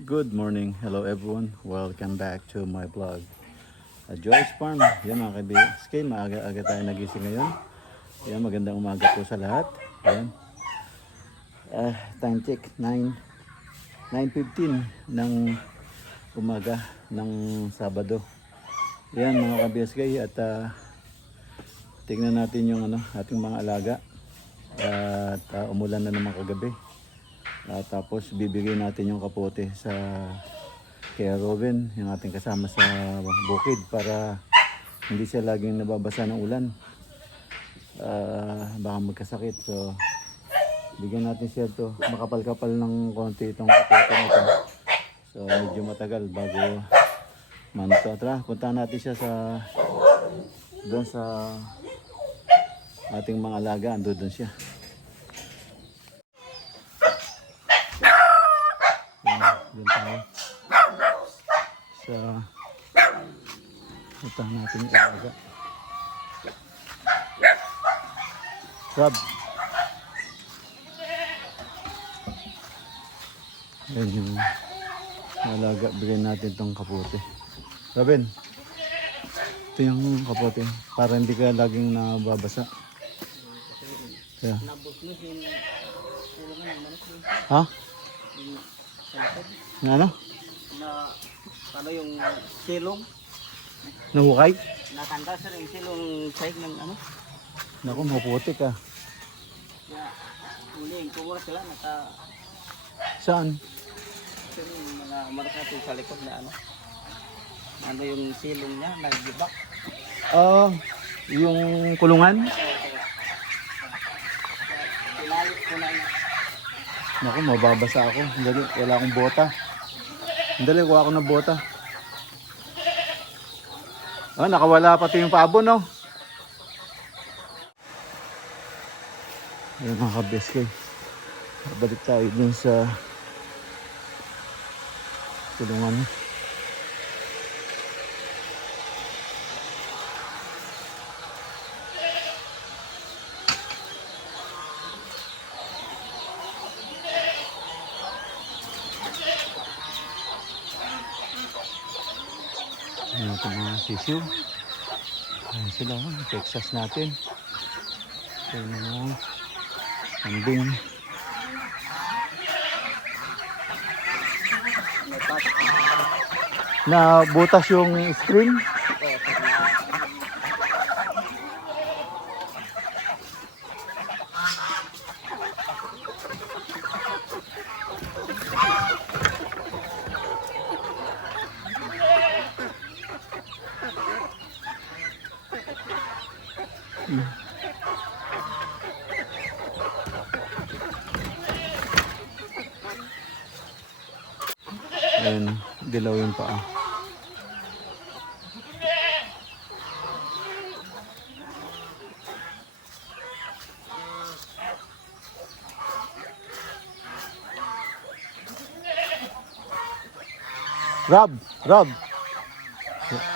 Good morning, hello everyone, welcome back to my vlog. Joyce Farm, yan mga kaibigan. Skay, maaga-aga tayo nagising ngayon. Yan, magandang umaga po sa lahat. Yan. Time check, 9:15 ng umaga ng Sabado. Yan mga kabiyaskay, at tingnan natin yung ating mga alaga. At umulan na naman kagabi. Tapos bibigay natin yung kapote sa kay Robin, yung ating kasama sa bukid, para hindi siya laging nababasa ng ulan. Baka magkasakit. So bigyan natin siya to, makapal-kapal ng konti itong kapote na ito. So medyo matagal bago manto. Tara, puntahan natin siya sa doon sa ating mga alaga. Doon siya. Doon tayo sa puntahan natin yung alaga. Rob, yan yung alaga. Bigyan natin itong kapote. Robin, ito yung kapote para hindi ka laging nababasa. Kaya. Ha? Na ano? Ano yung silong? Nahukay? Natanggal sir yung silong side ng ano? Naku, maputi ka. Kaya huling kumura sila Saan? sir yung mga marka sa likod na ano? Ano yung silong niya? Nag-gibak? Yung kulungan? Pinalit ko na yun. Naku, mababasa ako. Dali, wala akong bota. Dali, kuha ako ng bota. Nakawala pati yung pabo, no? Ayan mga kabeskay. Balik tayo dun sa tulungan. Ayan ito mga sisiw. Ayan sila, Texas natin. Ayan mga kambing. Na butas yung screen. Ayan, dilaw yung paa.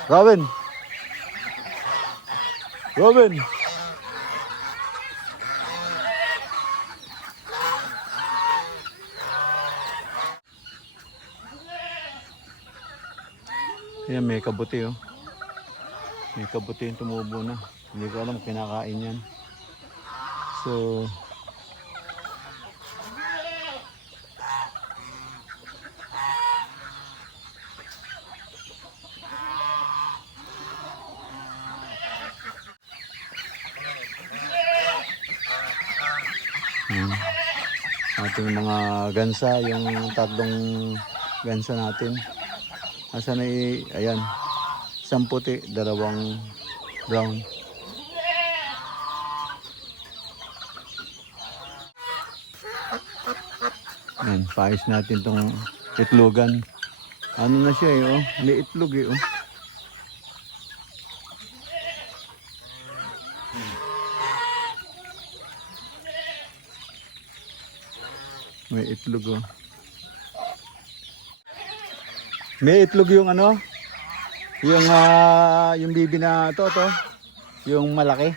Robin. Ayan, may kabuti oh. May kabuti yung tumubo na. Hindi ko alam kinakain yan. So ating mga gansa, yung tatlong gansa natin. Asan ay, ayan, isang puti, dalawang brown. Ayan, paayos natin tong itlogan. Ano na siya oh, may itlog oh. May itlog oh. May itlog yung yung bibi na to, yung malaki.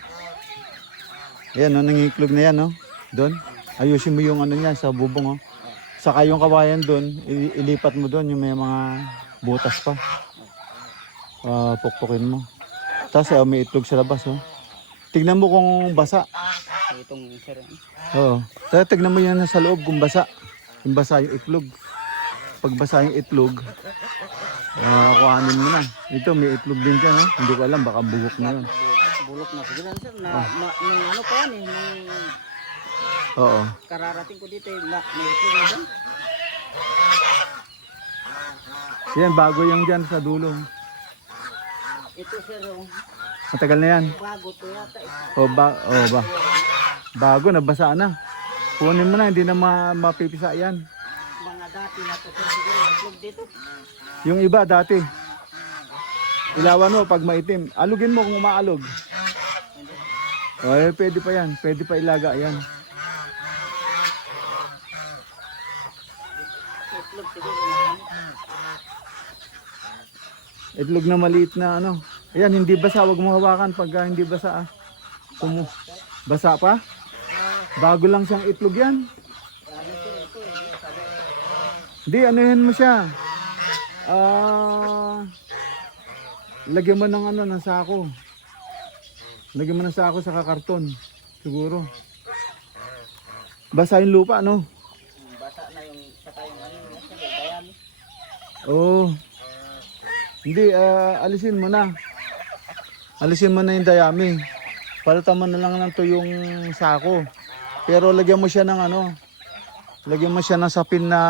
Ayan nangingiklog na yan Doon. Ayusin mo yung niya sa bubong Saka yung kawayan doon, ilipat mo doon yung may mga butas pa. Pukpukin mo. Tapos may itlog sa labas. Oh. Tignan mo kung basa. Itong sir. Oo. Tapos tignan mo yan sa loob kung basa. Kung basa yung itlog. Pag basa yung itlog, kuhanin mo na. Ito may itlog din dyan. Oh. Hindi ko alam, baka bugok na yun. Bulok na siguro sir. Nung ano pa yan nung Oo. kararating ko dito may itlog na dyan. Yan, bago yung dyan sa dulo. Ito sir, Matagal na yan. bago to yata. Bago, nabasa na. Kunin mo na, hindi na mapipisa yan. Mga dati na to sir, siguro itlog dito. Yung iba dati. Ilawan mo pag maitim. Alugin mo kung umaalog. Pwede pa yan. Pwede pa ilaga yan. Itlog siguro na Itlog na maliit na ano. Ayan, hindi basa. Huwag mo hawakan pag hindi basa. Basa pa? Bago lang siyang itlog yan. Hindi, anuhin mo siya. Lagyan mo ng ano, ng sako. Lagyan mo ng sako sa karton. Siguro. Basa yung lupa, no? basa na yung saka yung ano yung dayami. Oo. Hindi, alisin mo na. Alisin mo na yung dayami. Palitan mo na lang ng tuyong sako. Pero lagyan mo siya ng ano. Lagyan mo siya ng sapin na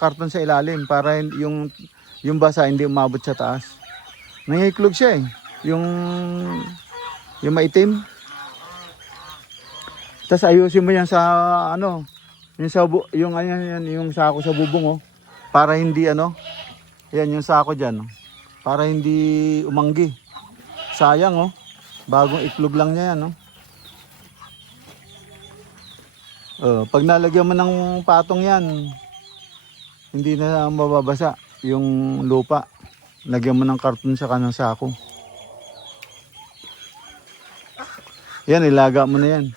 karton sa ilalim para yung basa hindi umabot sa taas. Nangiklog siya eh. Yung maitim. Tapos ayusin mo yan sa ano, yung sako sa bubong oh. Para hindi ano. Yan yung sako diyan oh. Para hindi umanggi. Sayang oh. Bagong iklog lang niya yan oh. Pag nalagyan mo ng patong yan, hindi na mababasa yung lupa. Lagyan mo ng karton sa kanang sako. Yan, ilaga mo na yan.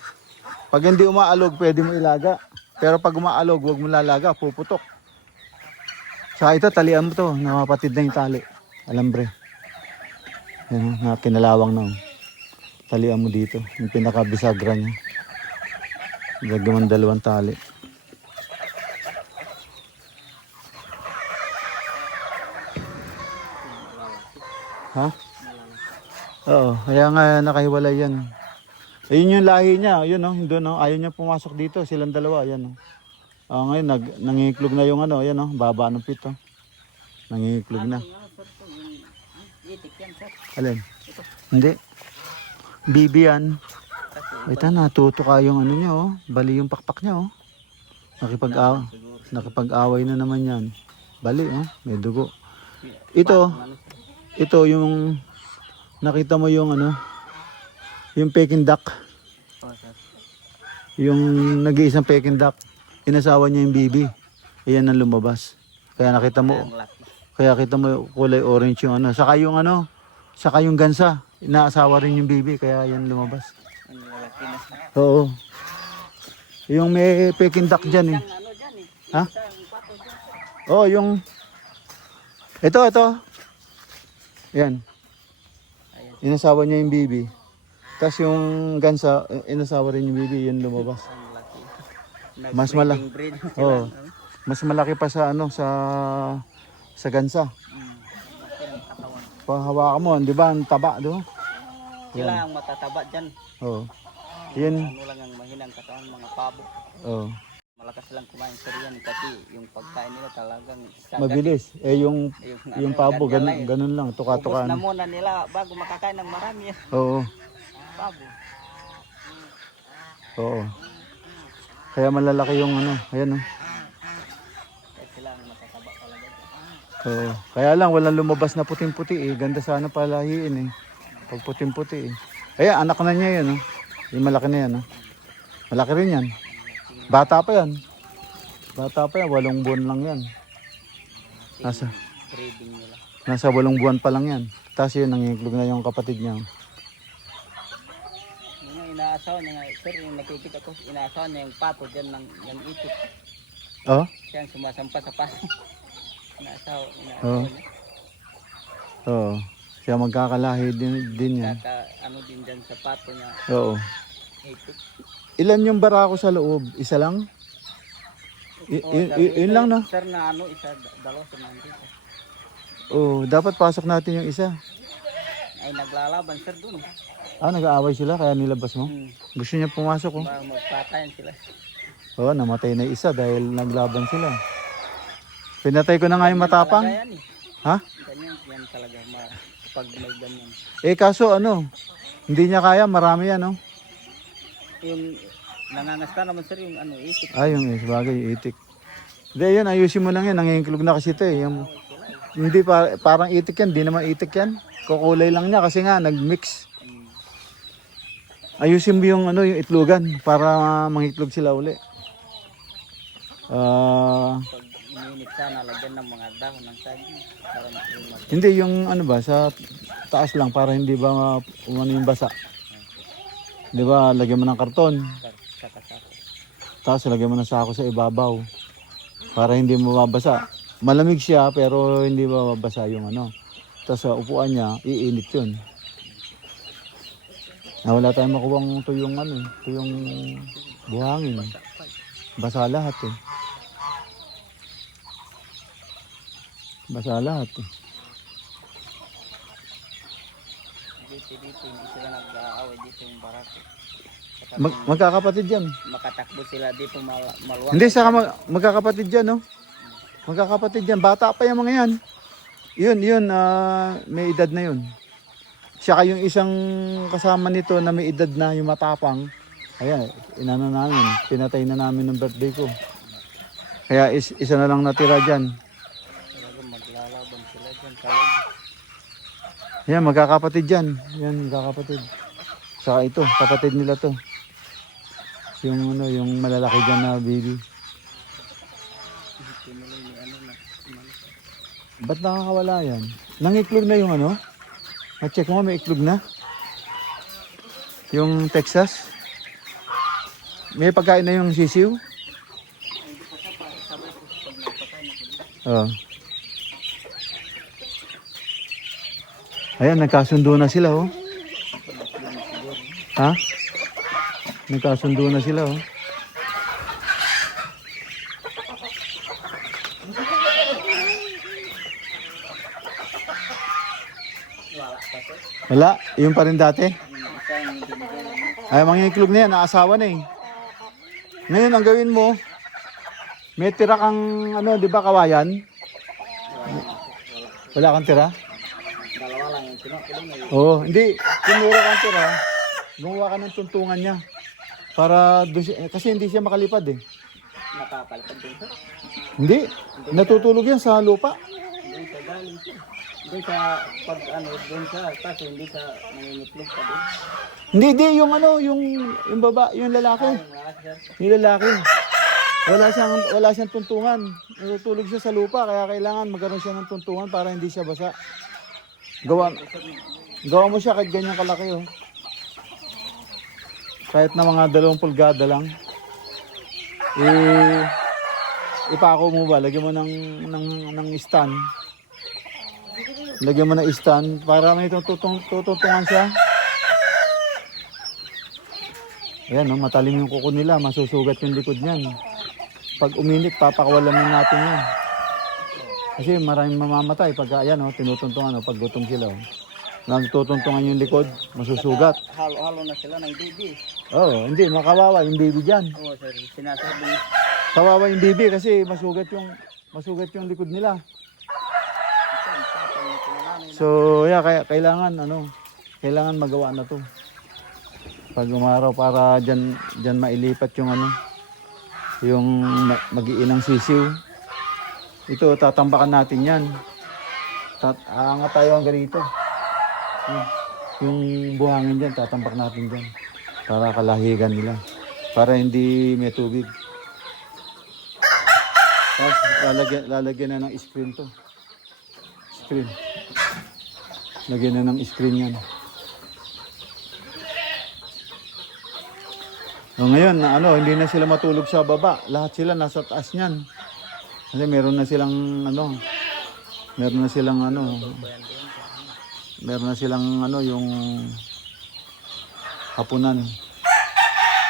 Pag hindi umaalog, pwede mo ilaga. Pero pag umaalog, huwag mo lalaga, puputok. Saka ito, talian mo to. Namapatid na yung tali. Alambre. Yan, kinalawang na. Talian mo dito. Yung pinakabisagra niya. Lagyan mo ng 2 tali. Ha? Oo, kaya nga nakahiwalay yan. Ayun yung lahi niya, yun oh, doon oh, ayaw niya pumasok dito, silang dalawa, yan oh. Ngayon nangingiklog na yung ano, yan oh, baba ng pito. Nangingiklog na. Alin? Hindi. Bibi yan. Ito natuto ka yung ano niya oh, bali yung pakpak niya oh. Nakipag-away na naman yan. Bali oh, may dugo. Ito yung nakita mo yung ano, yung Peking duck. Yung nag-iisang Peking duck, inasawa niya yung bibi. Ayan ang lumabas. Kaya nakita mo, kulay orange yung ano. Saka yung gansa, inaasawa rin yung bibi, kaya yan lumabas. Oo. Yung may Peking duck dyan eh. Ha? Oo, yung ito. Yan. Inasawa niya yung bibi. Tapos yung gansa, inasawa rin yung bibi, yan lumabas. Mas malaki. Oh. Mas malaki pa sa ano sa gansa. Pahawakan mo, 'di ba? Ang taba, do. Sila ang matataba diyan. Oo. Yan. Ano lang ang mahinang katawan, mga pabo. Oo. Malakas lang kumain sir yan kasi yung pagkain nila talagang mabilis. Yung pabo ganun lang, tuka-tuka na muna nila bago makakain ng marami. Oo. Pabo. Oo. Kaya malalaki yung ano, ayan oh. Kaya sila ang matataba talaga. Oo. Kaya lang walang lumabas na puting-puti eh. Ganda sana palahiin eh. Pag puting-puti eh. Ayan, anak na niya yan oh. Yung malaki na yan oh. Malaki rin yan. Bata pa yan. 8 buwan lang yan. Nasa 8 buwan pa lang yan. Tapos yun, nangingiklog na yung kapatid niya. Yung inaasawa niya, sir, yung nakikita ko, inaasawa niya yung pato dyan ng itik. Oh? Siya ang sumasampa sa paso. Inaasawa Oo. niya. Oo. Siya magkakalahi din yan. Ano din dyan sa pato niya. Oo. Ito. Ilan yung barako sa loob? Isa lang? Yun lang na. Sir na ano, dalawa sa nandito. Oo, dapat pasok natin yung isa. Ay naglalaban sir dun. Ah, nag-aaway sila kaya nilabas mo? Gusto niya pumasok oh. Magpatayan sila. Oo, namatay na isa dahil naglaban sila. Pinatay ko na nga yung matapang. Talaga yan, eh. Ha? Ganyan, yan talaga. Pag may ganyan. Eh kaso ano, hindi niya kaya, marami yan oh. Yung nangangasta naman sir yung ano, isip. Ah, yung sabagay, yung itik. Hindi, yan, ayusin mo lang yan. Nangingiklog na kasi ito eh. Yung, hindi parang itik yan, hindi naman itik yan. Kukulay lang niya kasi nga, nag-mix. Ayusin mo yung, ano, yung itlogan para mangitlog sila uli. Pag ininit sana, lagyan ng mga dahon ng saging. Para Hindi, yung ano ba, sa taas lang para hindi ba umano yung basa. Di ba, lagyan mo ng karton. Tapos lagyan mo ng sako sa ibabaw. Para hindi mababasa. Malamig siya pero hindi mababasa yung ano. Tapos sa upuan niya, iinit yun. Wala tayong makuwang tuyong ano, tuyong buhangin. Basa lahat eh. Basa lahat eh. Dito, hindi sila nag-aaway dito yung barako. Magkakapatid yan. Makatakbo sila dito maluwag. Hindi, saka magkakapatid yan, no? Magkakapatid yan. Bata pa yung mga yan. Yun, may edad na yun. Saka yung isang kasama nito na may edad na yung matapang, ayan, inano namin, pinatay na namin ng birthday ko. Kaya isa na lang natira dyan. Maglalaban sila dyan sa loob. Yan, magkakapatid yan. Yan, magkakapatid. Saka ito, kapatid nila to. Yung ano, yung malalaki dyan na baby. Ba't nakakawala yan? Nangiklog na yung ano? Na-check mo, may iklog na. Yung Texas. May pagkain na yung sisiw. Oo. Ayan, nagkasundo na sila, oh. Ha? Nagkasundo na sila, oh. Wala, yung pa rin dati. Ay, mangingiklog na yan, naasawa na eh. Ngayon, ang gawin mo, may tira kang, ano, di ba, kawayan? Wala kang tira? Dalawa lang yung kinukulong na yun. Oo, hindi. Kumura kang tira, gumawa ka ng tuntungan niya. Para, kasi hindi siya makalipad eh. Nakakalipad din sir. Hindi, natutulog yan sa lupa. Doon sa galing siya. Doon sa pag ano, doon sa kasi hindi sa nangingitlog pa doon. Hindi, yung ano, yung baba, yung lalaki. Yung lalaki. Wala siyang tuntungan. Natutulog siya sa lupa, kaya kailangan magkaroon siya ng tuntungan para hindi siya basa. Gawa mo siya kahit ganyan kalaki, oh. Kahit na mga 2 pulgada lang. Ipako mo ba? Lagyan mo ng stand. Lagyan mo ng stand para may tutuntungan siya. Ayan, no, matalim yung kuko nila. Masusugat yung likod niyan. Pag uminit, papakawalan na natin yan. Kasi maraming mamamatay pag ayan, oh, tinutuntungan, oh, pag gutom sila. Oh. Nagtutuntungan yung likod, masusugat. Halo-halo na sila ng baby. Oo, hindi, makawawa yung baby dyan. Oo sir, sinasabi. Kawawa yung baby kasi masugat yung likod nila. So, yeah, kailangan kailangan magawa na 'to. Pag umaraw para diyan mailipat yung yung mag-iinang sisiw. Ito tatambakan natin 'yan. Aangat tayo hanggang dito. Yung buhangin diyan tatambak natin diyan para kalahigan nila. Para hindi may tubig. Tapos lalagyan na ng screen to. Screen. Lagyan na ng screen yan. O ngayon, ano, hindi na sila matulog sa baba. Lahat sila nasa taas niyan. Kasi meron na silang ano, meron na silang ano, meron na silang ano, yung hapunan.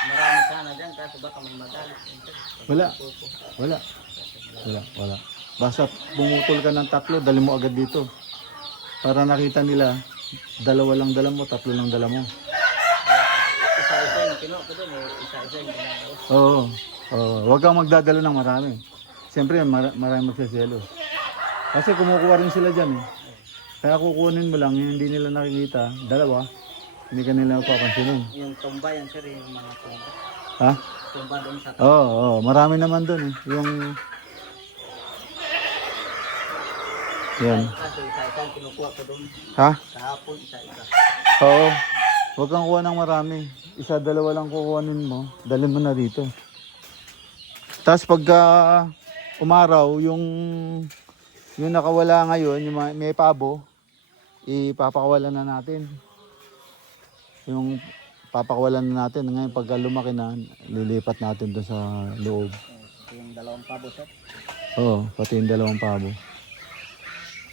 Marami sana dyan, kaso baka may magalit. Wala. Wala. Wala. Basta pumutol ka ng 3, dali mo agad dito. Para nakita nila, 2 lang dala mo, 3 lang dala mo. Isa-isa yung kinuha ko doon, isa-isa yung ginagawa. Oo. Oo. Huwag kang magdadala ng marami. Siyempre, marami magsaselos. Kasi kumukuha rin sila dyan eh. Kaya kukunin mo lang, yung hindi nila nakikita, 2, hindi ka nila papansinin. Yung tumba yan sir, yung mga tumba. Ha? Tumba doon sa Oo, marami naman doon eh. Yung... Yan. kaso isa-isa yung kinukuha ko doon. Ha? Kahapon, isa-isa. Oo. Huwag kang kuha ng marami. 1, 2 lang kukuhanin mo, dalhin mo na dito. Tapos pagka umaraw, yung nakawala ngayon, yung may pabo, ipapakawalan na natin. Yung papakawalan na natin. Ngayon pagka lumaki na, lilipat natin doon sa loob. Yung 2 pabo sir. Oo, pati yung 2 pabo.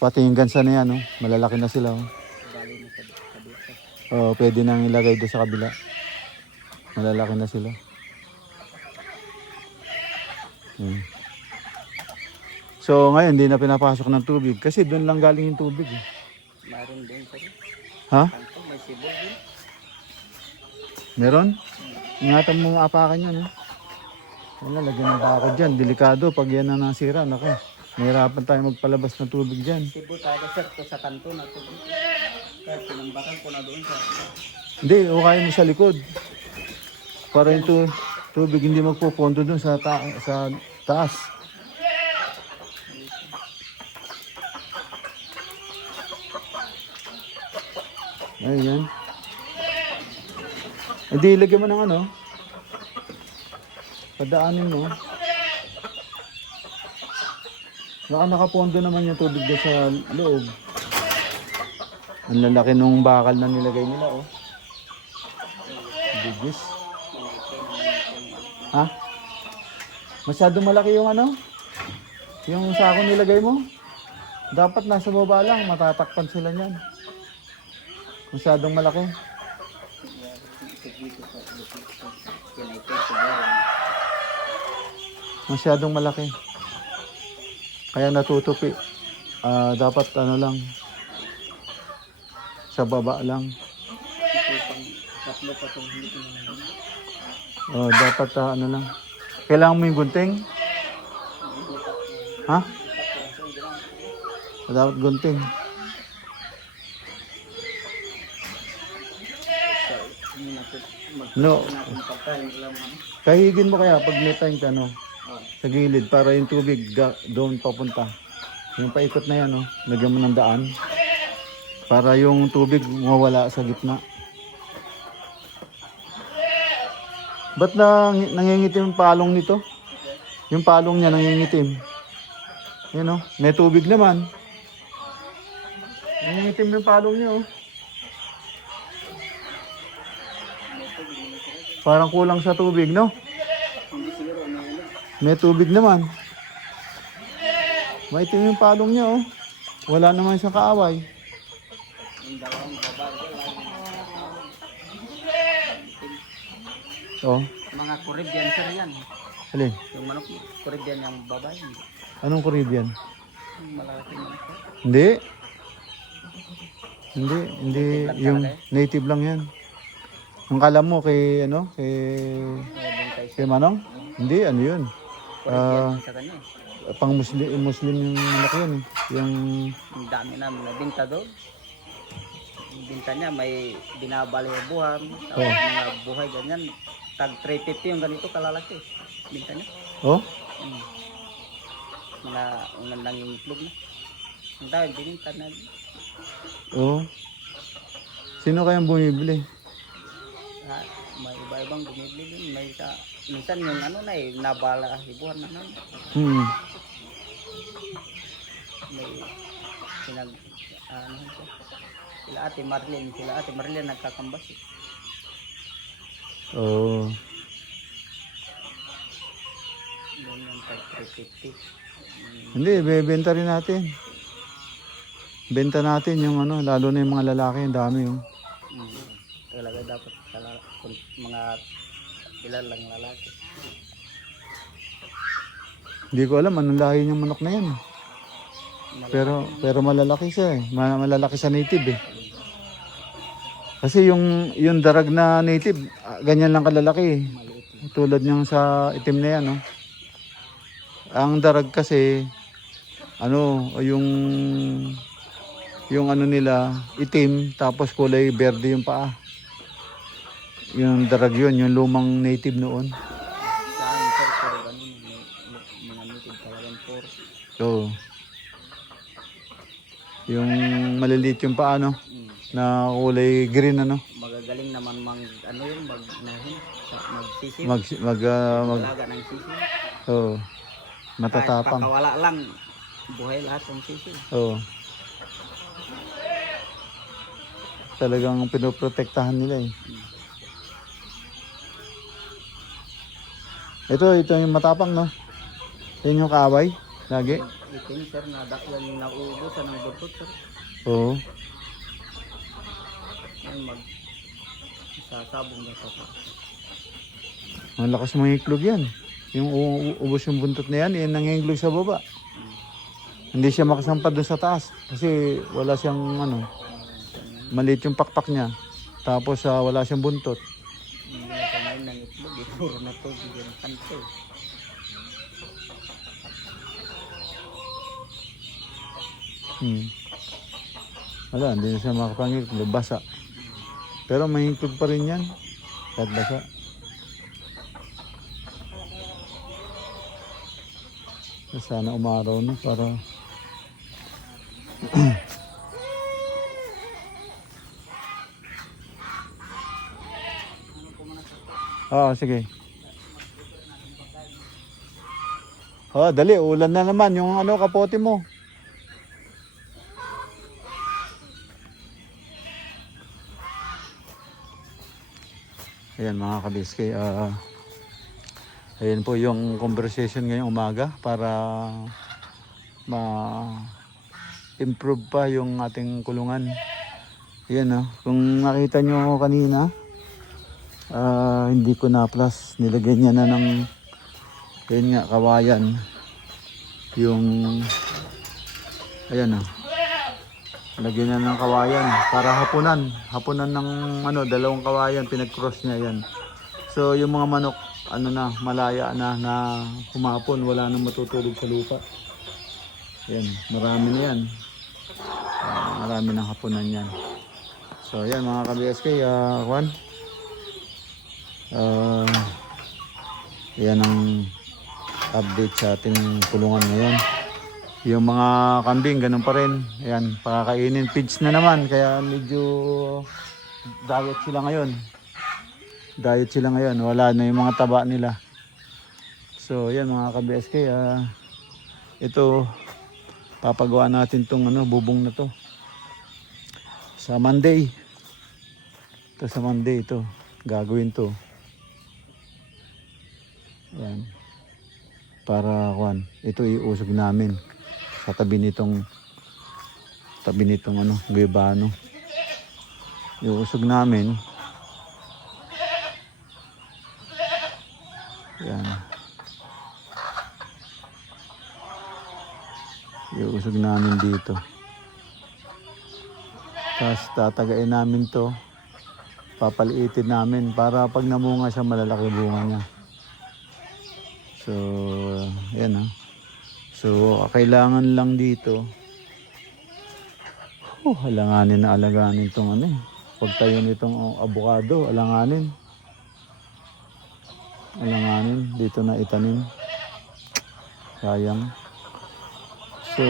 Pati yung gansa na yan, oh. Malalaki na sila. Oh. Bali mo sa dito. Oo, pwede nang ilagay doon sa kabila. Malalaki na sila. So ngayon, hindi na pinapasok ng tubig. Kasi doon lang galing yung tubig. Eh. Mayroon din sir. Ha? Kanto, may sibol din. Meron? Ingatan mo ang apakan yan. Eh. Wala, lagyan ng bako dyan. Delikado. Pag yan na nasira, naku. Mahirapan tayo magpalabas ng tubig dyan. Sibol tayo sir, to sa kanto na to. Kaya pinambakan ko na doon sa... Hindi, ukayin mo sa likod. Para yung tubig hindi magpupunto doon sa taas. Ayan. Hindi, ilagyan mo ng ano. Padaanin mo. Nakapondo naman yung tubig doon sa loob. Ang lalaki nung bakal na nilagay nila, oh. Bigis. Ha? Masyadong malaki yung ano? Yung sako nilagay mo? Dapat nasa baba lang, matatakpan sila niyan. Masyadong malaki. Masyadong malaki. Kaya natutupi. Dapat ano lang. Sa baba lang. Tatlo pa itong hindi ko na Dapat ano lang. Kailangan mo yung gunting? Ha? Dapat gunting. No. Kahigin mo kaya pag may time ka, no? Sa gilid para yung tubig doon papunta. Yung paikot na yan, no? Lagyan mo ng daan. Para yung tubig mawala sa gitna. Ba't nangingitim yung palong nito? Yung palong niya nangingitim. Yan, no? May tubig naman. Nangingitim yung palong niya, oh. Parang kulang sa tubig, no? May tubig naman. Maitim yung palong niya, oh. Wala naman siyang kaaway. Oh. Mga Caribbean sir yan. Alin? Yung manok, Caribbean yung babae. Anong Caribbean? Yung malaki manok. Hindi. Hindi. Yung native lang yan. Ang kala mo kay, ano, kay Manong? Hindi, ano yun? Sa kanya Pang Muslim yung anak yun eh. Yung... Ang dami namin nabinta doon. Yung binta niya may binabalyabuhan. Oh. Mga buhay ganyan. Tag 350 yung ganito kalalaki. Binta niya. Oh? Mga unang lang yung itlog na. Ang dami bininta na. Oh. Sino kayang bumibili? May iba-ibang bumibili din. May sa... Minsan yung ano na eh, nabala hibuhan na naman. May sinag... ano siya. Sila Ate Marlene nagkakambas eh. Oh. 350. Hindi, bebenta rin natin. Benta natin yung ano, lalo na yung mga lalaki, ang dami yung. Talaga dapat kung mga ilan lang lalaki. Hindi ko alam anong lahi yung manok na yan. Pero malalaki siya eh. Malalaki sa native eh. Kasi yung darag na native, ganyan lang kalalaki eh. Maliit. Tulad niyang sa itim na yan, no? Ang darag kasi, ano, yung ano nila, itim, tapos kulay berde yung paa. Yung darag yun, yung lumang native noon. Sa amin, sir, pero ganun, mga native talagang puro. So, yung maliliit yung paa, no? Na kulay green, ano? Magagaling naman ano yun, magsisiw. Mag, Malaga ng sisiw. oh, Kahit matatapang. pakawala lang, buhay lahat ng sisiw. Oh. Talagang pinoprotektahan nila eh. Ito yung matapang, no? Yan yung kaaway, lagi. Ito yung sir, yung nauubusan ng buntot, sir. Oo. Yung sasabong na sa Ang lakas mga iklog yan. Yung ubos yung buntot na yan, yan nangingiklog sa baba. Hindi siya makasampad doon sa taas. Kasi wala siyang ano, maliit yung pakpak niya. Tapos wala siyang buntot. Sa ngayon ng itlog, puro na to, bigyan kante. Wala, hindi na siya makapangiklog. Basa. Pero may iklog pa rin yan. Kahit basa. Sana umaraw na para sige. Dali, ulan na naman yung ano kapote mo. Ayan mga kabiskay, ayan po yung conversation ngayong umaga para ma-improve pa yung ating kulungan. Ayan kung nakita nyo kanina, hindi ko na plus, nilagay niya na ng ayan nga, kawayan. Yung ayan lagyan niya ng kawayan para hapunan ng ano, dalawang kawayan, pinag-cross niya yan. So yung mga manok ano na, malaya na humapon, wala nang matutulog sa lupa. Yan, marami na yan. Marami ng hapunan yan. So yan mga ka-BSK, Juan. Yan ang update sa ating kulungan ngayon. Yung mga kambing, ganun pa rin. Ayan, pakakainin. Feeds na naman, kaya medyo diet sila ngayon. Wala na yung mga taba nila. So, yan mga ka-BSK. Ito, papagawa natin tong bubong na to. Sa Monday. Sa Monday ito. Gagawin to. Ayan. Para, ito iusog namin. Sa tabi nitong guibano. Iusog namin. Yan. Iusog namin dito. Tapos tatagain namin to. Papaliitin namin para pag namunga siya, malalaki bunga niya. So, yan So, kailangan lang dito. Alanganin na alaganin itong pagtayo nitong avocado, alanganin. Dito na itanim. Sayang. So,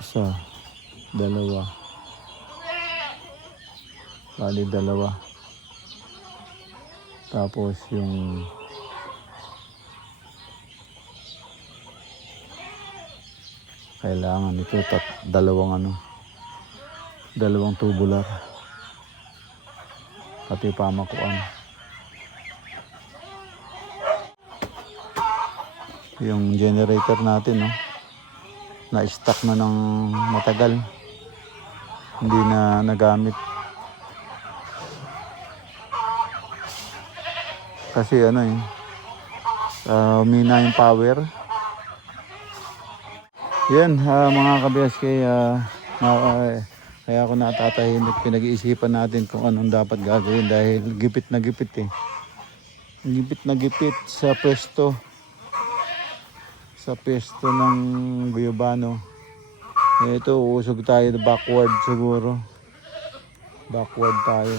isa, dalawa. Bali, dalawa. Tapos yung kailangan ito dalawang tubular pati pamakuan. yung generator natin, no? Na-stock na ng matagal. Hindi na nagamit. Kasi ano eh, umina yung power. Yan, mga ka-BSK, kaya ako natatahimik. Pinag-iisipan natin kung anong dapat gagawin dahil gipit na gipit eh. Gipit na gipit sa pwesto. Sa pwesto ng Guyabano. Ito, uusog tayo backward siguro. Backward tayo.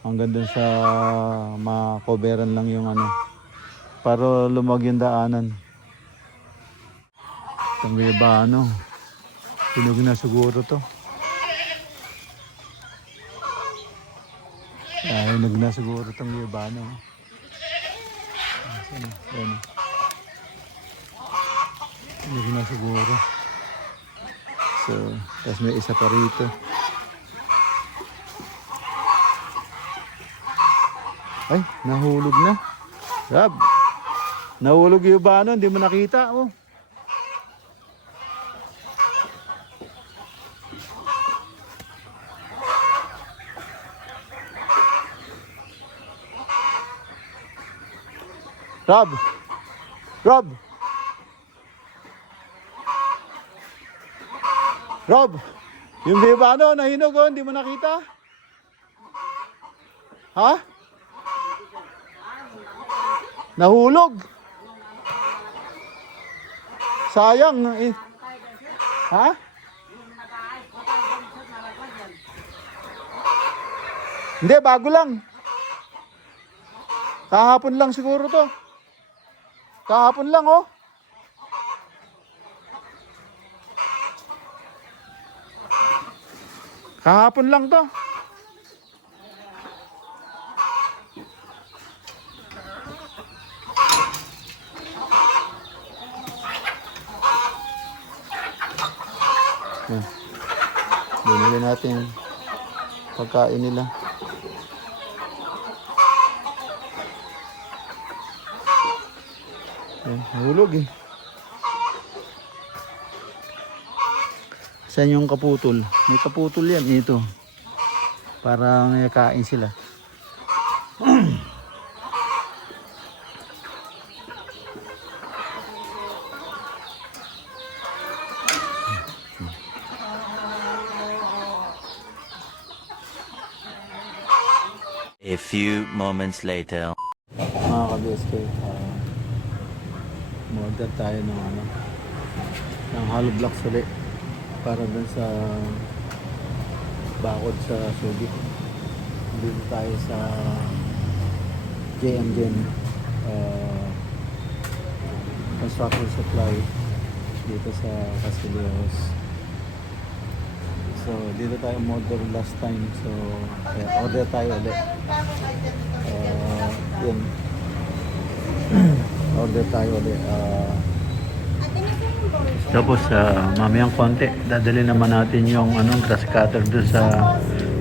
Hanggang dun sa makoberan lang yung ano. Para lumag yung daanan. Itong Guyabano. Tunog na siguro to. Tunog na siguro itong Guyabano. Ayan. Tunog na siguro. So, tapos may isa pa rito. Ay, nahulog na. Rob, nahulog yung Guyabano, hindi mo nakita. Oh. Rob! Rob! Rob! Yung Guyabano, nahinog oh, hindi mo nakita? Ha? Nahulog. Sayang. Eh. Ha? Hindi, bago lang. Kahapon lang siguro to. Kahapon lang oh. Kahapon lang to. Yan. Binili natin yung pagkain nila. Yan, nahulog eh. Saan yung kaputol? May kaputol yan, ito. Para may kain sila. A few moments later. Mga ka-BSK, order tayo ng ano, ng hollow blocks ulit para dun sa bakod sa sugi. Dito tayo sa JM Construction Supply dito sa Castilleros. So dito tayo order last time, so kaya order tayo ulit. Yun. Order tayo ulit. Tapos mamayang konti, dadali naman natin yung anong grass cutter doon sa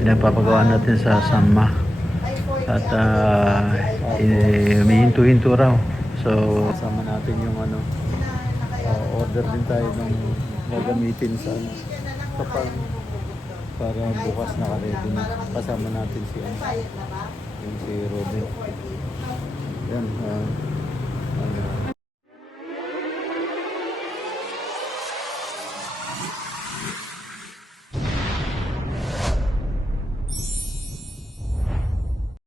pinapapagawa natin sa Samma. At may hinto-hinto raw. So kasama natin yung ano, order din tayo ng gagamitin sa ano, kapag para bukas naka-ready na. Kasama natin si ano, yung si Robin. Yan.